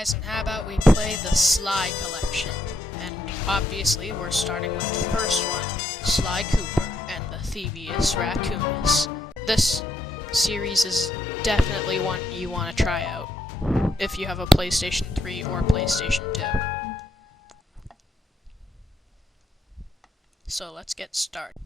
guys, and how about we play the Sly Collection? And obviously, we're starting with the first one, Sly Cooper and the Thievius Raccoonus. This series is definitely one you want to try out, if you have a PlayStation 3 or PlayStation 2. So let's get started.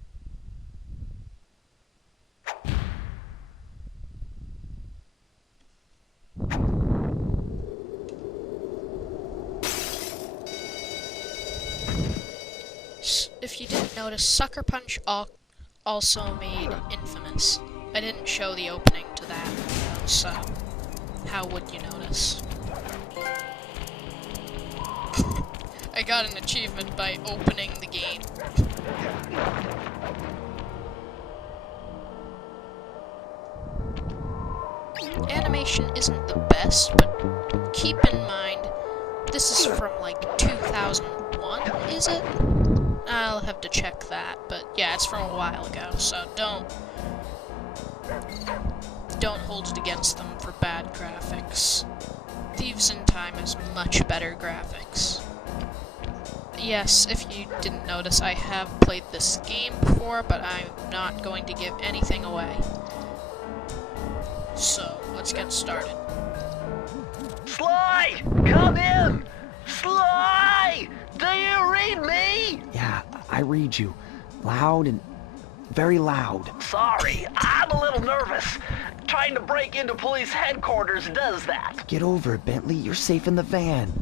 If you didn't notice, Sucker Punch also made Infamous. I didn't show the opening to that, though, so how would you notice? I got an achievement by opening the game. Animation isn't the best, but keep in mind, this is from like 2001, is it? I'll have to check that, but yeah, it's from a while ago, so don't hold it against them for bad graphics. Thieves in Time has much better graphics. Yes, if you didn't notice, I have played this game before, but I'm not going to give anything away. So, let's get started. Sly! Come in! Sly! Do you read me? Yeah, I read you. Loud and very loud. Sorry, I'm a little nervous. Trying to break into police headquarters does that. Get over it, Bentley. You're safe in the van.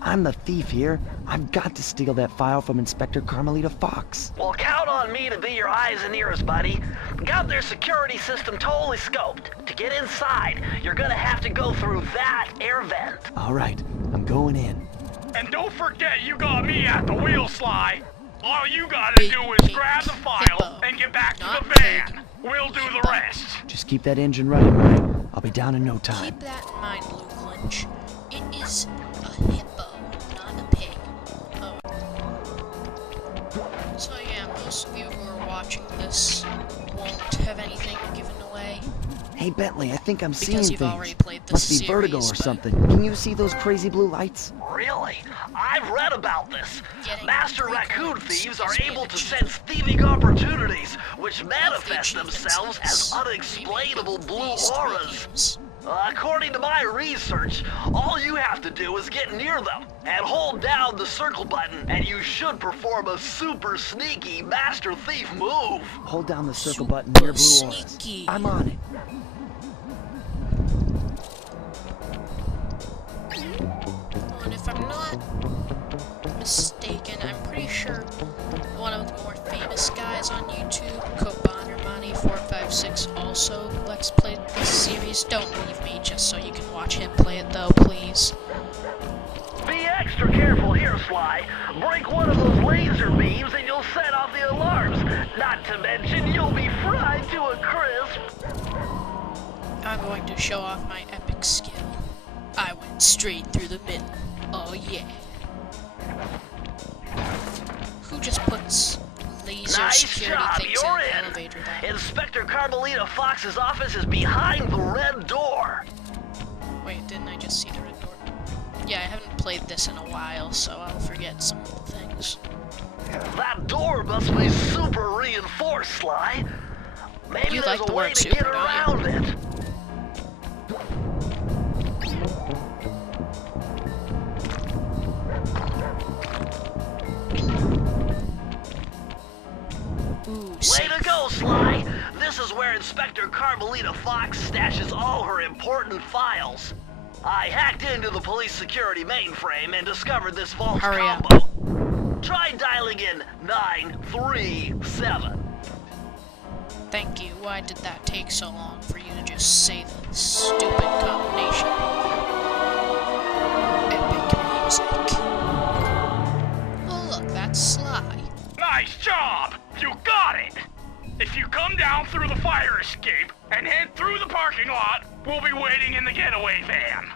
I'm the thief here. I've got to steal that file from Inspector Carmelita Fox. Well, count on me to be your eyes and ears, buddy. Got their security system totally scoped. To get inside, you're gonna have to go through that air vent. All right, I'm going in. And don't forget you got me at the wheel, Sly. All you gotta do is grab the file and get back to the van. We'll do the rest. Just keep that engine running, right? I'll be down in no time. Keep that in mind, Luke Lynch. It is a hippo, not a pig. Oh. So yeah, most of you who are watching this won't have anything given away. Hey, Bentley, I think I'm seeing Because things. you've already played this Must be series, vertigo or but something. Can you see those crazy blue lights? Really? I've read about this. Getting Master three raccoon coins thieves is are an able to achievement. sense thieving opportunities, which One of the manifest achievements themselves is as unexplainable remake of blue these three auras. games. According to my research, all you have to do is get near them and hold down the circle button, and you should perform a super sneaky Master Thief move. Hold down the circle Super button near blue auras. sneaky. I'm on it. And if I'm not mistaken, I'm pretty sure one of the more famous guys on YouTube, Kobanermani456, also Let's Play this series. Don't leave me just so you can watch him play it though, please. Be extra careful here, Sly. Break one of those laser beams and you'll set off the alarms. Not to mention, you'll be fried to a crisp. I'm going to show off my epic skill. I went straight through the middle. Oh yeah. Who just puts laser Nice security job, things in you're an in. elevator then? Inspector Carmelita Fox's office is behind the red door. Wait, didn't I just see the red door? Yeah, I haven't played this in a while, so I'll forget some of the things. That door must be super reinforced, Sly. Maybe You there's like a the way word to super, get don't you? around it. Ooh, Way safe. to go, Sly! This is where Inspector Carmelita Fox stashes all her important files. I hacked into the police security mainframe and discovered this vault Hurry up. combo. Try dialing in 937. Thank you. Why did that take so long for you to just say the stupid combination? Epic music. Oh look, that's Sly. Nice job! You got it! If you come down through the fire escape and head through the parking lot, we'll be waiting in the getaway van.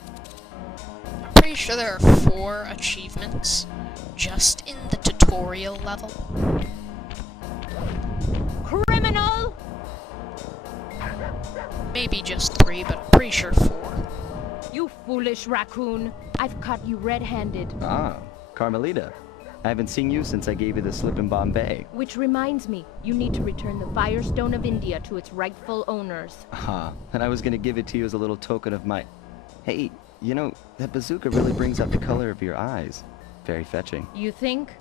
I'm pretty sure there are 4 achievements just in the tutorial level. Criminal! Maybe just 3, but I'm pretty sure 4. You foolish raccoon. I've caught you red-handed. Ah, Carmelita. I haven't seen you since I gave you the slip in Bombay. Which reminds me, you need to return the Firestone of India to its rightful owners. Ah, and I was gonna give it to you as a little token of my... Hey, you know, that bazooka really brings out the color of your eyes. Very fetching. You think?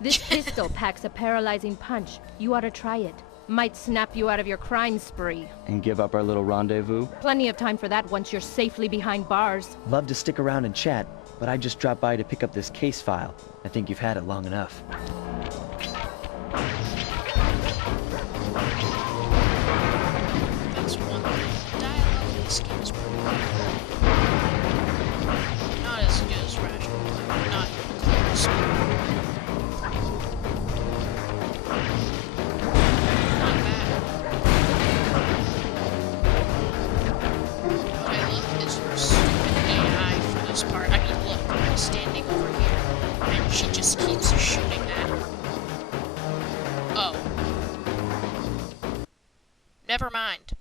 This pistol packs a paralyzing punch. You ought to try it. Might snap you out of your crime spree. And give up our little rendezvous? Plenty of time for that once you're safely behind bars. Love to stick around and chat, but I just dropped by to pick up this case file. I think you've had it long enough. That's one thing. The dialogue in this game is pretty good. Not as good as Ratchet, but not even close. Not bad. What I love is her stupid AI for this part. I mean, look, I'm standing over here, and she just keeps shooting at him. Oh. Never mind.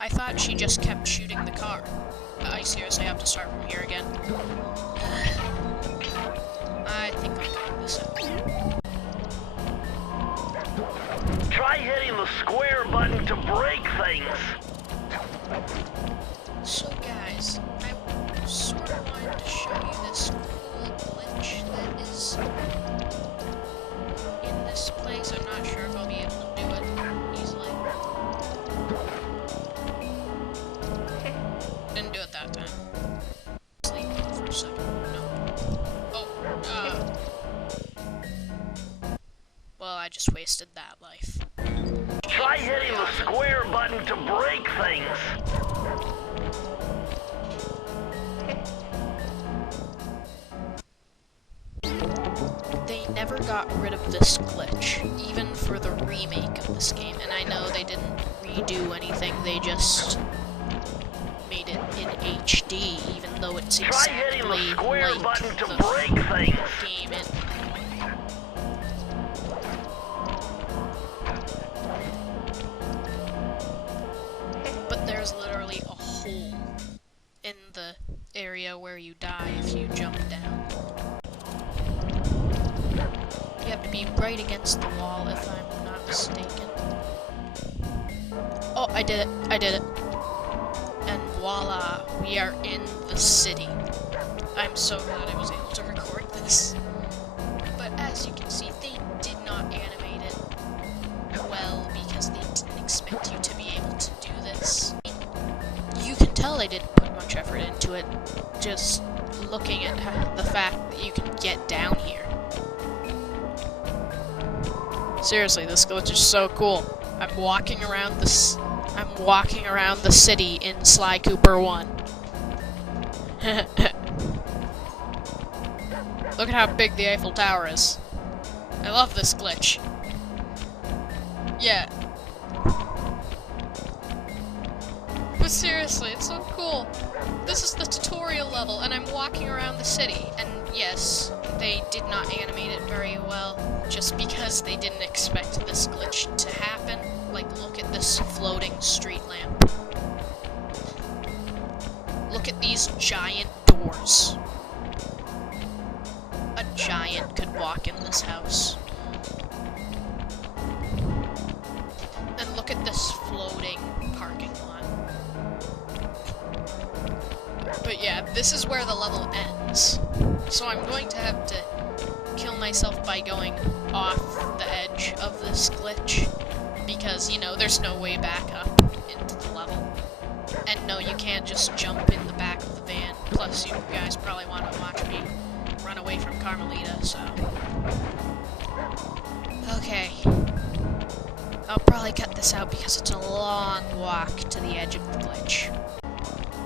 I thought she just kept shooting the car. I seriously have to start from here again. I think I'll cut this out. Try hitting the square button to break things. So guys, I sort of wanted to show you this cool glitch that is in this place. I'm not sure if I'll be able to do it easily. Didn't do it that time. Sleep for a second. No. Oh, well, I just wasted that life. Try hitting the square button to break things. They never got rid of this glitch, even for the remake of this game. And I know they didn't redo anything, they just made it in HD, even though it's Try hitting exactly the square like button to the break things. game in. But there's literally a hole in the area where you die if you jump down. You have to be right against the wall, if I'm not mistaken. Oh, I did it. I did it. And voila, we are in the city. I'm so glad I was able to record this. But as you can see, they did not animate it well because they didn't expect you to be able to do this. You can tell they didn't put much effort into it, just looking at the fact that you can get down here. Seriously, this glitch is so cool. I'm walking around the city in Sly Cooper 1. Look at how big the Eiffel Tower is. I love this glitch. Yeah. But seriously, it's so cool. This is the tutorial level, and I'm walking around the city, and yes, they did not animate it very well, just because they didn't expect this glitch to happen. Like, look at this floating street lamp. Look at these giant doors. A giant could walk in this house. And look at this floating parking lot. But yeah, this is where the level ends. So I'm going to have to kill myself by going off the edge of this glitch. Because, you know, there's no way back up into the level. And no, you can't just jump in the back of the van. Plus, you guys probably want to watch me run away from Carmelita, so... Okay. I'll probably cut this out because it's a long walk to the edge of the glitch.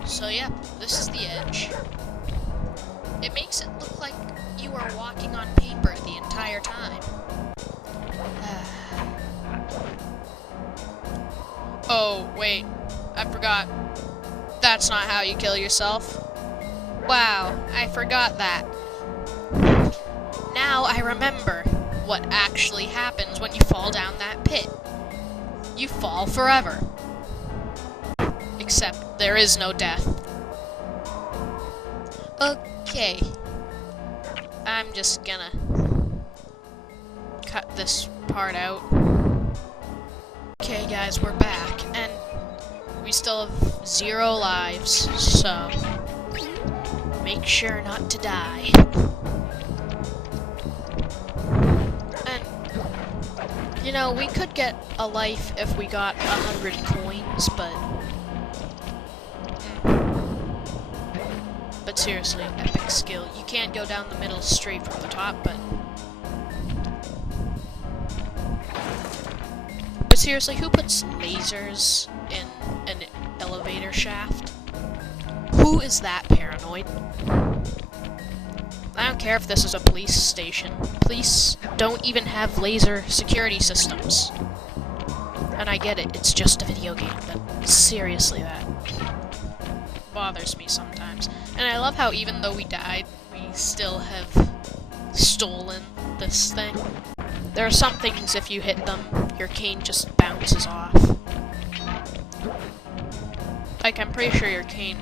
So yeah, this is the edge. It makes it look like you are walking on paper the entire time. Oh, wait. I forgot. That's not how you kill yourself. Wow, I forgot that. Now I remember what actually happens when you fall down that pit. You fall forever. Except there is no death. Okay. I'm just gonna cut this part out. Okay guys, we're back, and we still have 0 lives, so make sure not to die. And, you know, we could get a life if we got 100 coins, but seriously, epic skill. You can't go down the middle straight from the top, but seriously, who puts lasers in an elevator shaft? Who is that paranoid? I don't care if this is a police station. Police don't even have laser security systems. And I get it, it's just a video game, but seriously, that bothers me sometimes. And I love how even though we died, we still have stolen this thing. There are some things, if you hit them, your cane just bounces off. Like, I'm pretty sure your cane...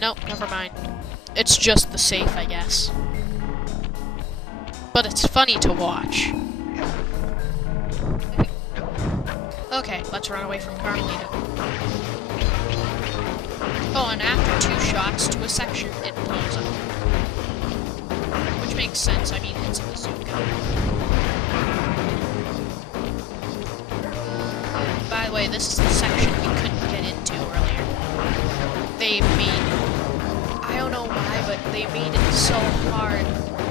Nope, never mind. It's just the safe, I guess. But it's funny to watch. Okay, let's run away from Carmelita. Oh, and after 2 shots to a section, it blows up. Which makes sense, I mean, it's a bazooka. By the way, this is the section we couldn't get into earlier. They made... I don't know why, but they made it so hard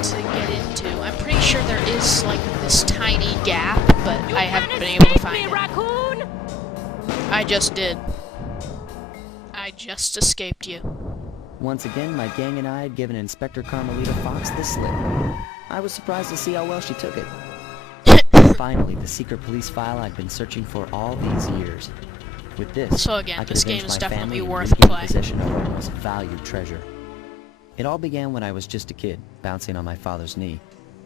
to get into. I'm pretty sure there is, like, this tiny gap, but I haven't been able to find it. Raccoon! I just did. I just escaped you. Once again, my gang and I had given Inspector Carmelita Fox the slip. I was surprised to see how well she took it. Finally, the secret police file I'd been searching for all these years. With this, So again, I could this avenge game is my definitely family worth and regain play. possession of our most valued treasure. It all began when I was just a kid, bouncing on my father's knee.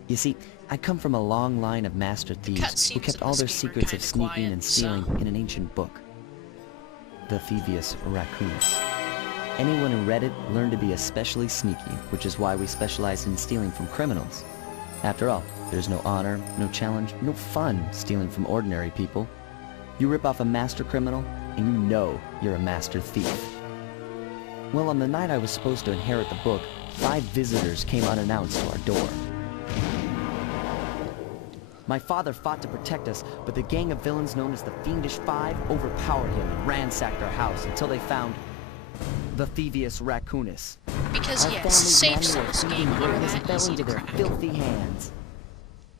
You see, I come from a long line of master thieves who kept all their secrets of sneaking and stealing in an ancient book. The Thievius Raccoonus. Anyone who read it learned to be especially sneaky, which is why we specialize in stealing from criminals. After all, there's no honor, no challenge, no fun stealing from ordinary people. You rip off a master criminal, and you know you're a master thief. Well, on the night I was supposed to inherit the book, 5 visitors came unannounced to our door. My father fought to protect us, but the gang of villains known as the Fiendish Five overpowered him and ransacked our house until they found the Thievius Raccoonus. Because Our yes, family's safes in manual this of game thieving are has that fell easy into to their crack. filthy hands.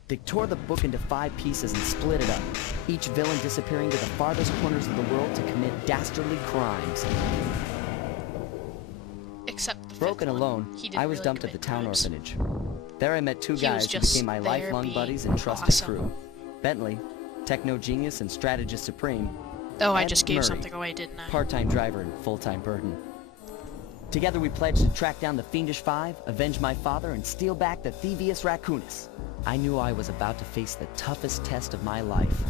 They tore the book into 5 pieces and split it up, each villain disappearing to the farthest corners of the world to commit dastardly crimes. Except the Broken 5th one. alone, He didn't I was really dumped at the commit town crimes. orphanage. There I met 2 He was guys who just became my there lifelong being buddies and trusted awesome. crew. Bentley, techno genius and strategist supreme. Oh, I and just gave Murray, something away, didn't I? part-time driver and full-time burden. Together we pledged to track down the Fiendish Five, avenge my father, and steal back the Thievius Raccoonus. I knew I was about to face the toughest test of my life.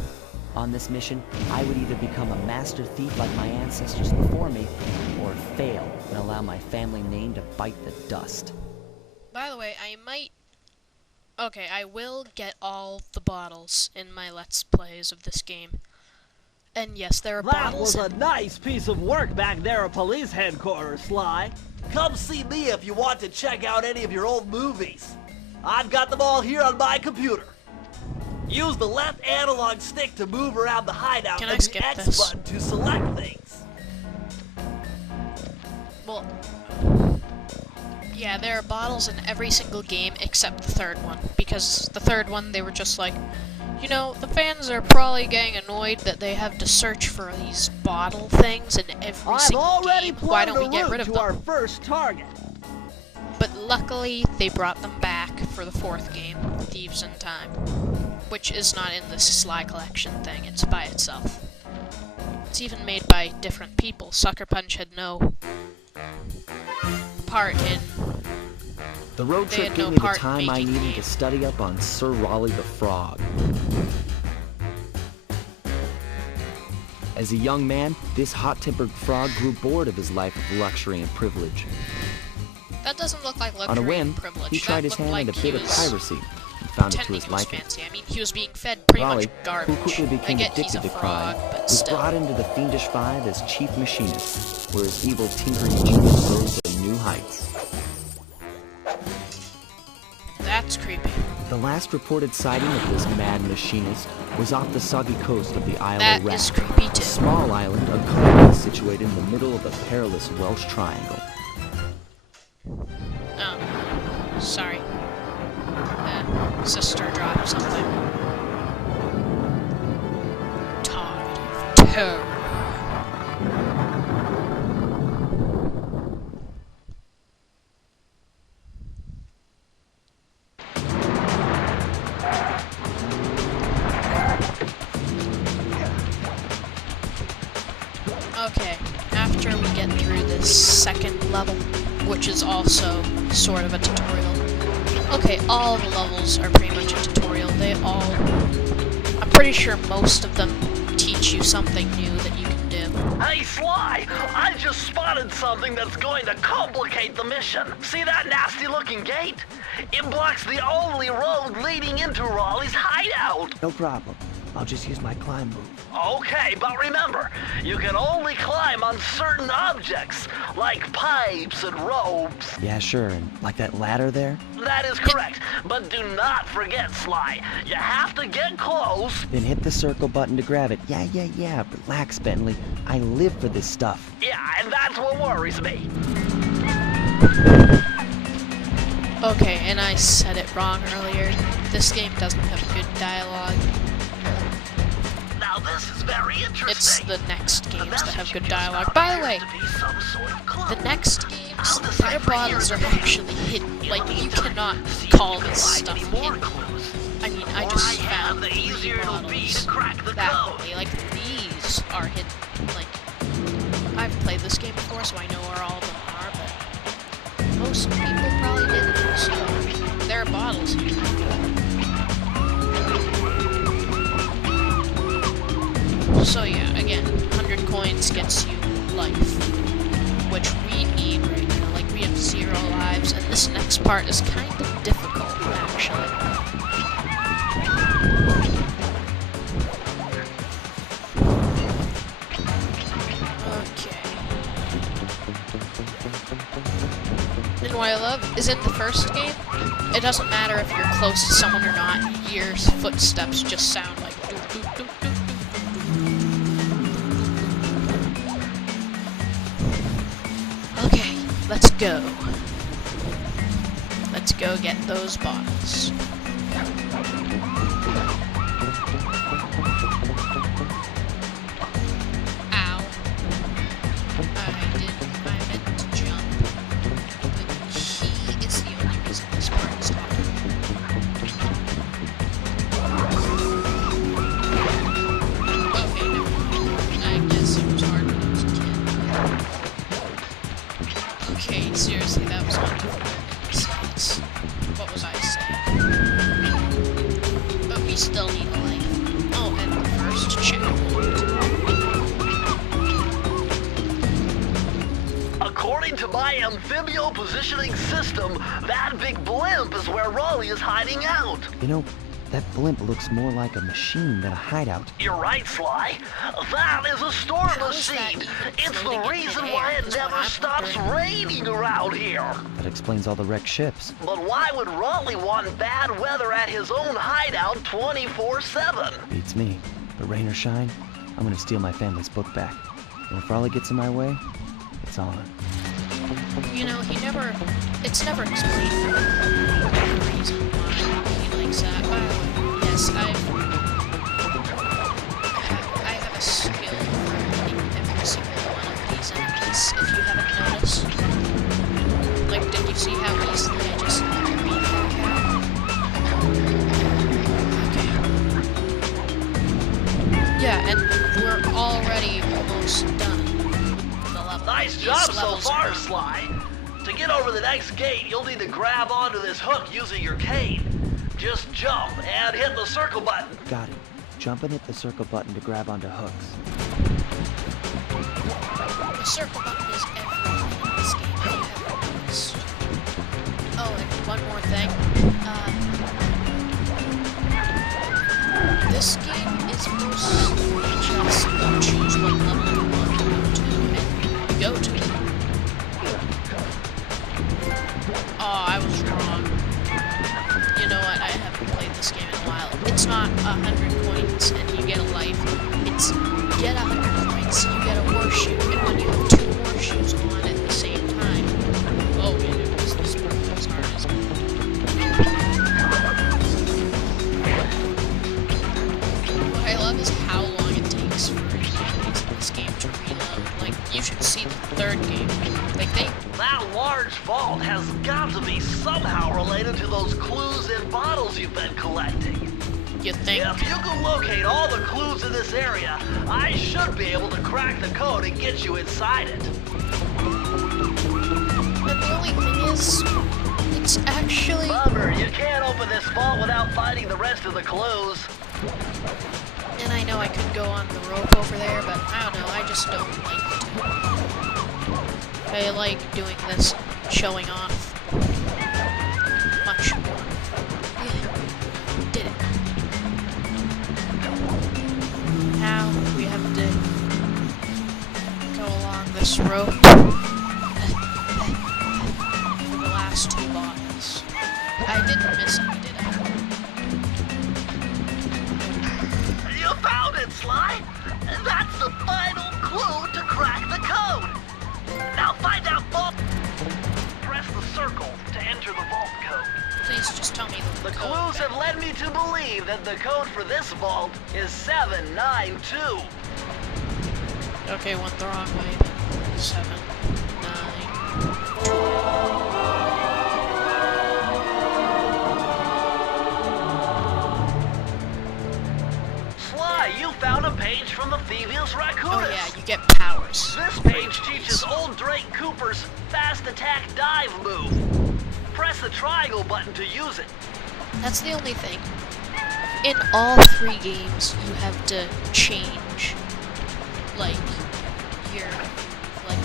On this mission, I would either become a master thief like my ancestors before me, or fail and allow my family name to bite the dust. By the way, I might... Okay, I will get all the bottles in my Let's Plays of this game. And yes, there are That bottles was a nice piece of work back there at police headquarters, Sly. Come see me if you want to check out any of your old movies. I've got them all here on my computer. Use the left analog stick to move around the hideout Can I and the skip X this? button to select things. Well, yeah, there are bottles in every single game except the 3rd one. Because the 3rd one, they were just like, you know, the fans are probably getting annoyed that they have to search for these bottle things in every I've single already game. Why plotted don't we a get rid route of to them? our first target. But luckily, they brought them back for the 4th game, Thieves in Time. Which is not in this Sly Collection thing, it's by itself. It's even made by different people. Sucker Punch had no part in... The road They trip had gave no me the part in time I making needed the to study up on Sir Raleigh the Frog. As a young man, this hot-tempered frog grew bored of his life of luxury and privilege. That doesn't look like luxury On a whim, privilege. he tried his That looked hand like at a he bit of was piracy and found it to pretending his he was liking. fancy. I mean, he was being fed pretty Raleigh, much garbage. who quickly I became get he's a addicted to frog, crime, but was still. brought into the Fiendish Five as chief machinist, where his evil tinkering genius rose to new heights. That's creepy. The last reported sighting of this mad machinist was off the soggy coast of the Isle That of Rat, is creepy a too. small island uncomfortably situated in the middle of the perilous Welsh Triangle. Oh, sorry. Sister dropped something. Tide of terror. Okay, after we get through this second level, which is also sort of a tutorial. Okay, all the levels are pretty much a tutorial. I'm pretty sure most of them teach you something new that you can do. Hey, Sly! I just spotted something that's going to complicate the mission. See that nasty-looking gate? It blocks the only road leading into Raleigh's hideout. No problem. I'll just use my climb move. Okay, but remember, you can only climb on certain objects, like pipes and ropes. Yeah, sure, and like that ladder there? That is correct, but do not forget, Sly. You have to get close. Then hit the circle button to grab it. Yeah. Relax, Bentley. I live for this stuff. Yeah, and that's what worries me. Okay, and I said it wrong earlier. This game doesn't have good dialogue. Now this is very interesting. It's the next games that have good dialogue. By the way, the next games, their bottles are actually hidden. Like, you cannot call this stuff hidden. I mean, I just found these bottles that way. Like, these are hidden. Like, I've played this game before, so I know where all of them are, but most people probably didn't, so there are bottles here. So yeah, again, 100 coins gets you life, which we need right now. Like, we have 0 lives, and this next part is kind of difficult, actually. Okay. And what I love is in the first game, it doesn't matter if you're close to someone or not, your footsteps just sound like doop, doop, doop, doop. Okay, let's go. Let's go get those bottles. Ow. I meant to jump. The key is the only reason this part is hard. Okay, never mind. I guess it was hard when I was a kid. Okay, seriously, that was not even making sense. What was I saying? But we still need a life. Oh, and the first checkpoint. According to my amphibio positioning system, that big blimp is where Raleigh is hiding out. You know, that blimp looks more like a machine than a hideout. You're right, Sly. That is a storm How is that machine. even It's floating the in reason the why air? it Is what never I'm stops wondering. raining around here. That explains all the wrecked ships. But why would Raleigh want bad weather at his own hideout 24/7? Beats me. But rain or shine, I'm gonna steal my family's book back. And if Raleigh gets in my way, it's on. You know, it's never explained the reason why he likes that. By the way, yes, I have a skill for hitting every single one of these enemies, if you haven't noticed. Like, did you see how easily I just beat that guy? Okay. Yeah, and we're already almost done. Nice job so far, Sly. To get over the next gate, you'll need to grab onto this hook using your cane. Just jump and hit the circle button. Got it. Jump and hit the circle button to grab onto hooks. The circle button is everything in this game. You have noticed. go to. Oh, I was wrong. You know what? I haven't played this game in a while. It's not 100 coins and you get a life. It's get 100 coins, you get a horseshoe, and when you have 2 horseshoes on at the same time. Oh, man, it was this part that was hard, isn't it? What I love is how long it takes for enemies in this game to reload. Like, you should see the 3rd game. Like, That large vault has got to be somehow related to those clues in bottles you've been collecting. You think? If you can locate all the clues in this area, I should be able to crack the code and get you inside it. But the only thing is, it's actually... Bummer, you can't open this vault without finding the rest of the clues. And I know I could go on the rope over there, but I don't know, I just don't like to. I like doing this, showing off much more. Yeah, did it. Now we have to go along this rope for the last 2 bottles. I didn't miss any, did I? You found it, Sly! That's the final clue to crack the code! Now find out vault. Press the circle to enter the vault code. Please just tell me the code. Clues have led me to believe that the code for this vault is 792. Okay, went the wrong way. 7, 9. Sly, you found a page from the Thievius Raccoonus. Oh yeah, you get powers. This page teaches old Drake Cooper's fast attack dive move. Press the triangle button to use it. That's the only thing. In all 3 games, you have to change, like, your, like,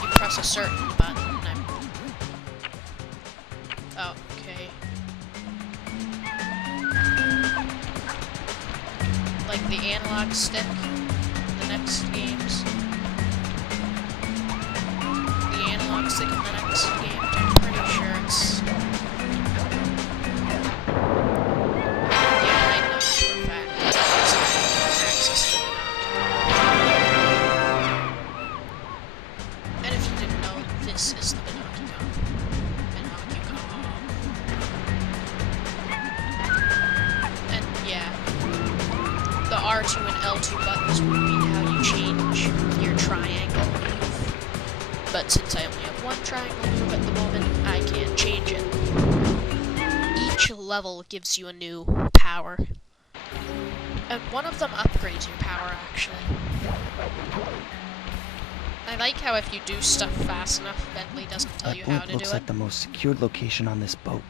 you press a certain button. Oh, okay. Like the analog stick, the next games. The analog stick in the next game, I'm pretty sure it's... Yeah, I know for a fact that it's access to the Binocular. And if you didn't know, this is the Binocular. And yeah, the R2 and L2 buttons would be how you change your triangle move. But since I only have 1 triangle move at the moment, I can't change it. Each level gives you a new power. And one of them upgrades your power, actually. I like how if you do stuff fast enough, Bentley doesn't tell you how to do it. Looks like the most secured location on this boat.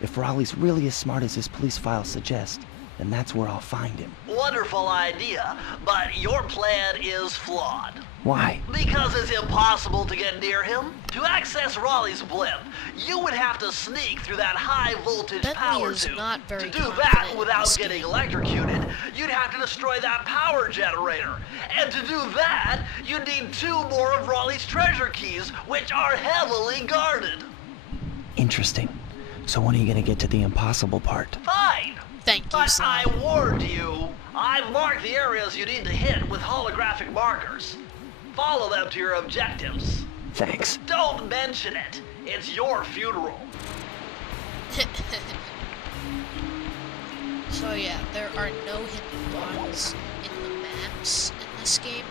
If Raleigh's really as smart as his police files suggest, then that's where I'll find him. Wonderful idea, but your plan is flawed. Why? Because it's impossible to get near him. To access Raleigh's blimp, you would have to sneak through that high-voltage Bentley power is tube. not very To do confident that in without this getting game. electrocuted, you'd have to destroy that power generator. And to do that, you'd need 2 more of Raleigh's treasure keys, which are heavily guarded. Interesting. So when are you gonna get to the impossible part? Fine. Thank you, But Sly. I warned you. I've marked the areas you need to hit with holographic markers. Follow them to your objectives. Thanks. Don't mention it. It's your funeral. So yeah, there are no hidden bottles in the maps in this game.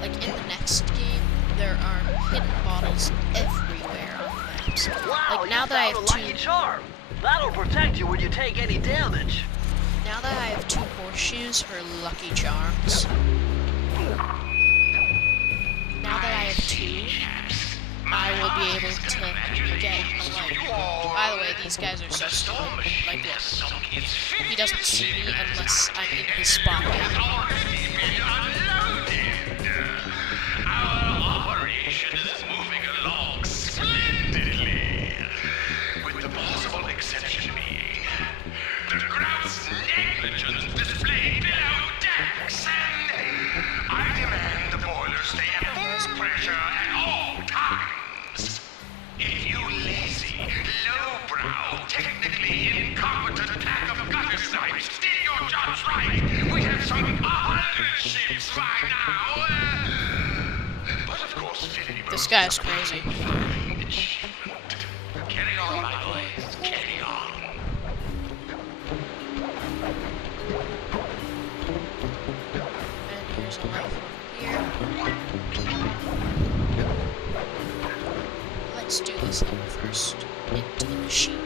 Like in the next game, there are hidden bottles everywhere on the maps. Wow, Like now you that I found have a lucky 2, charm. That'll protect you when you take any damage. now that I have 2 horseshoes or lucky charms. Now that I have 2, I will be able to get a light. By the way, these guys are so stupid. Like, look, he doesn't see me unless I'm in his spotlight. Our operation is moving along splendidly, with the possible exception being the gross negligence displayed below decks, and I stay at full pressure at all times. If you lazy, lowbrow, technically incompetent pack of gutter snipes did your jobs right, we'd have some 100 ships by now. But of course, This guy's crazy. Carry on, my boys. Carry on. And here's a life over here. Let's do this level first. Into the machine.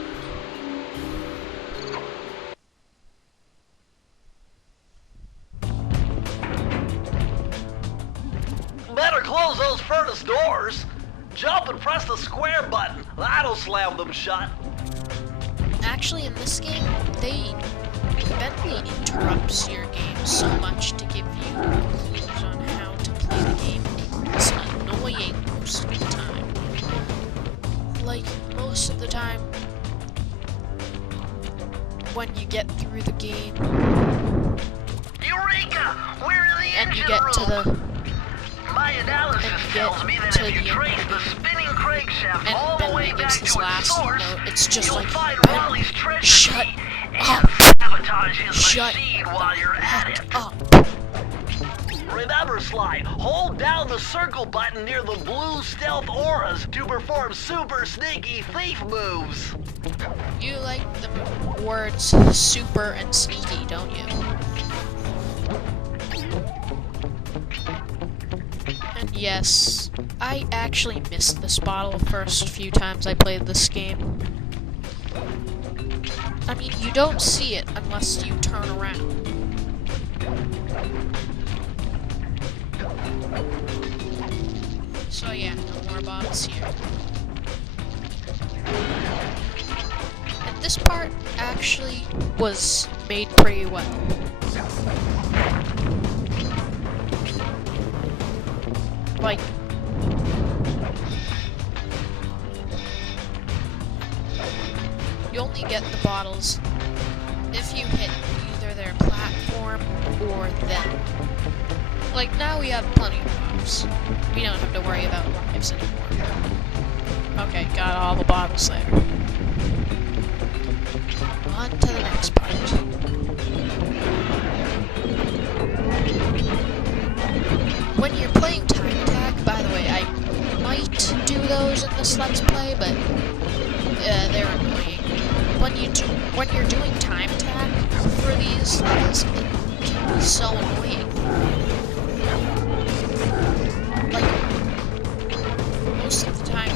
Better close those furnace doors. Jump and press the square button. That'll slam them shut. Actually, in this game, they Bentley interrupts your game so much to give you clues on how to play the game. It's annoying most of the time. Like, most of the time, when you get through the game, Eureka! We're in the and you engine get room. to the My analysis tells me that if you trace the spinning crankshaft all the way Bentley back gives to this its last source, note, it's just you'll like, find Ben, Raleigh's treasure shut key up. and sabotage his Shut machine while you're at it. up. Remember, Sly, hold down the circle button near the blue stealth auras to perform super sneaky thief moves. You like the words super and sneaky, don't you? And yes, I actually missed this bottle the first few times I played this game. I mean, you don't see it unless you turn around. So yeah, no more bottles here. And this part actually was made pretty well. Like, you only get the bottles if you hit either their platform or them. Like, now we have plenty of lives. We don't have to worry about lives anymore. Okay, got all the bottles there. On to the next part. When you're playing time attack, by the way, I might do those in this Let's Play, but they're annoying. When you're doing time attack for these levels, it can be so annoying. Like, most of the time,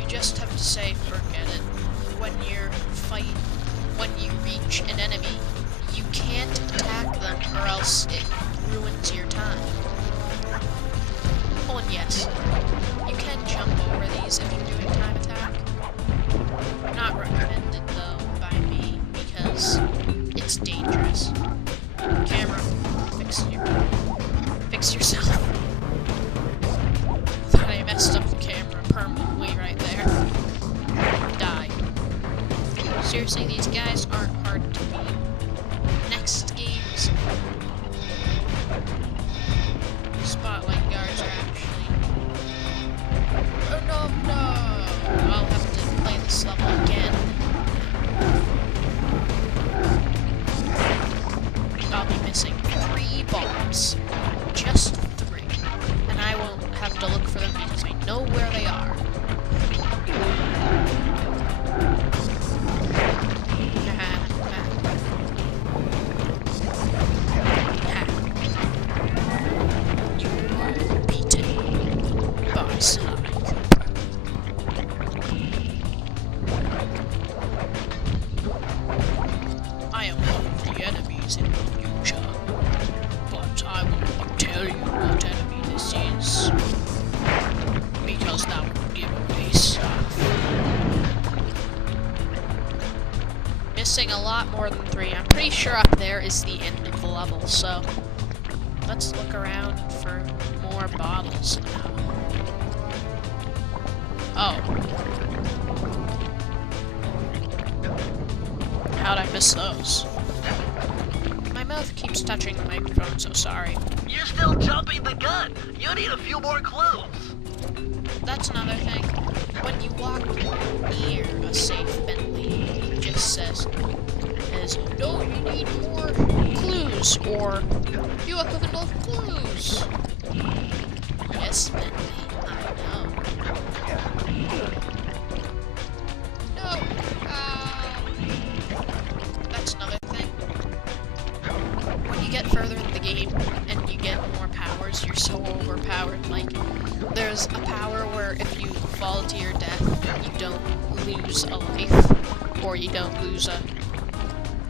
you just have to say, forget it. When you reach an enemy, you can't attack them or else it ruins your time. Oh, and yes, you can jump over these if you're doing time attack. Not recommended, though, by me, because it's dangerous. Camera, fix yourself. Thought I messed up the camera permanently right there. Die. Seriously, these guys aren't hard to beat. Next games, spotlight guards are actually... Oh no! I'll have to play this level again. I'll be missing 3 bombs. Just 3. And I won't have to look for them because I know where they are. I am one of the enemies in the future, but I will not tell you what enemy this is, because that would give away stuff. Missing a lot more than 3. I'm pretty sure up there is the end of the level, so let's look around for more bottles now. Oh. How'd I miss those? My mouth keeps touching the microphone, so sorry. You're still jumping the gun. You need a few more clues. That's another thing. When you walk near a safe Bentley, it just says, no, you need more clues, or you have enough clues. Yes, Bentley, I know. No, that's another thing. When you get further in the game and you get more powers, you're so overpowered. Like, there's a power where if you fall to your death, you don't lose a life, or you don't lose a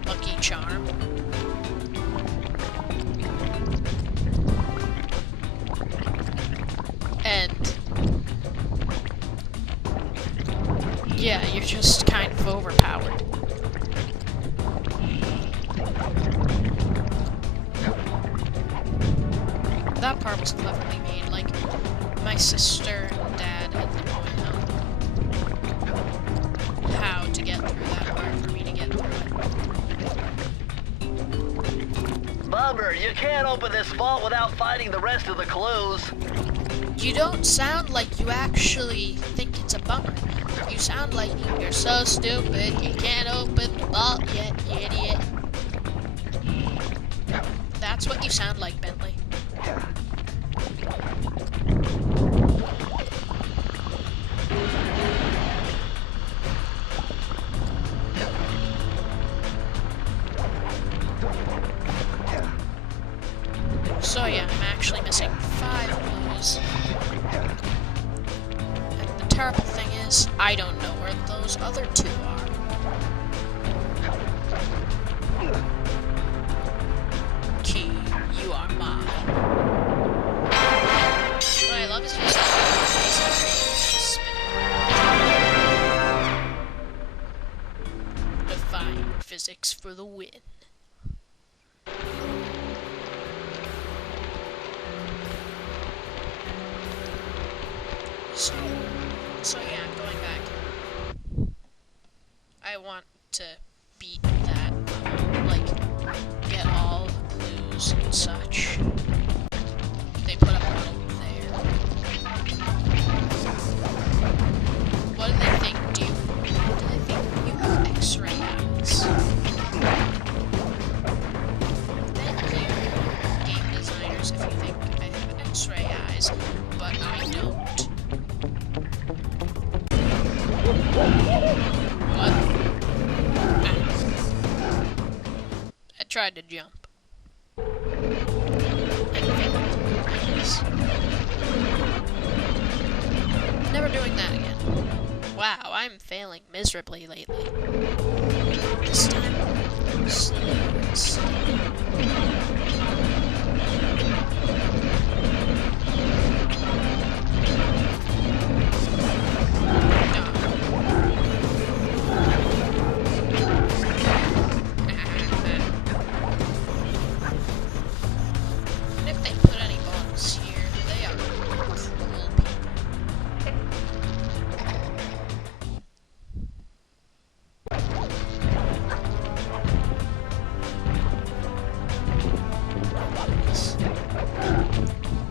lucky charm. And yeah, you're just kind of overpowered. That part was cleverly made. Like, my sister and dad had to point out how to get through that part for me to get through it. Bummer, you can't open this vault without finding the rest of the clues. You don't sound like you actually think it's a bummer. You sound like you're so stupid you can't open the vault yet, you idiot. That's what you sound like, Bentley. So yeah, I'm actually missing 5 clues. And the terrible thing is, I don't know where those other 2 are. Key, you are mine. What I love is just defying physics for the win. So yeah, I'm going back. I want to beat that, like, get all the clues and such. They put up a little there. What do they think? Do they think you have X-ray eyes? Thank you, game designers, if you think I have X-ray eyes, but I don't. What? I tried to jump. Never doing that again. Wow, I'm failing miserably lately. This time,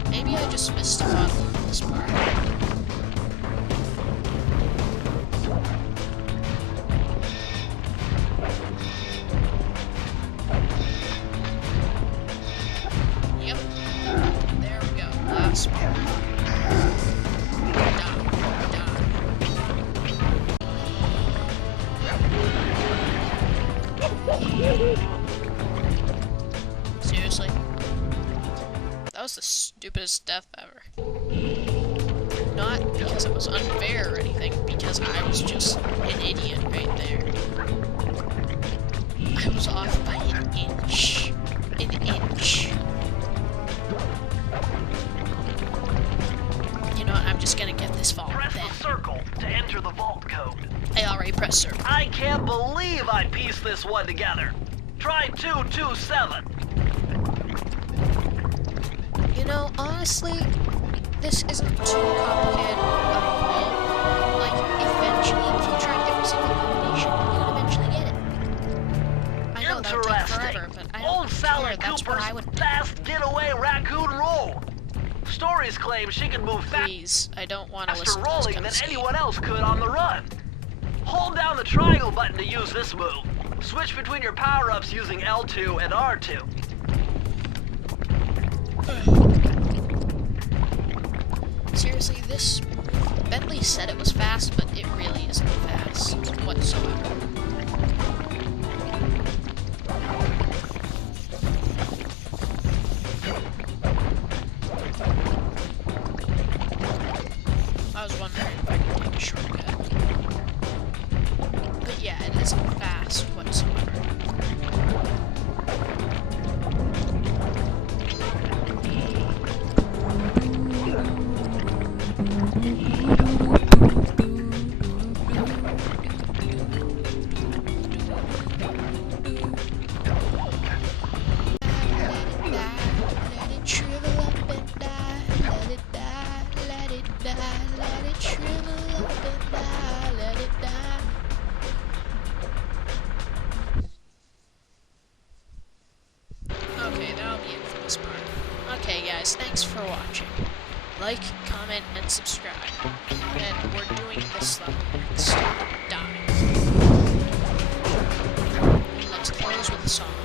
maybe I just missed a bottle in this part. Yep. There we go. Last part. Seriously? That was the stupidest death ever. Not because it was unfair or anything, because I was just an idiot right there. I was off by an inch. An inch. You know what, I'm just gonna get this vault Press then. the circle to enter the vault code. I already pressed circle. I can't believe I pieced this one together. Try 227. You know, honestly, this isn't too complicated at all. Like, eventually, if you try every single combination, you'll eventually get it. I know that would take forever, but I don't here. That's what I would do. Fast getaway raccoon roll. Stories claim she can move Please, I don't want to faster listen to this rolling kind than of anyone else could on the run. Hold down the triangle button to use this move. Switch between your power-ups using L2 and R2. Seriously, this... Bentley said it was fast, but it really isn't fast whatsoever. I was wondering if I could take a shortcut. But yeah, it isn't fast whatsoever. Okay, that'll be it for this part. Okay, guys, thanks for watching. Like, comment, and subscribe. And we're doing this level next. Die. And let's close with a song.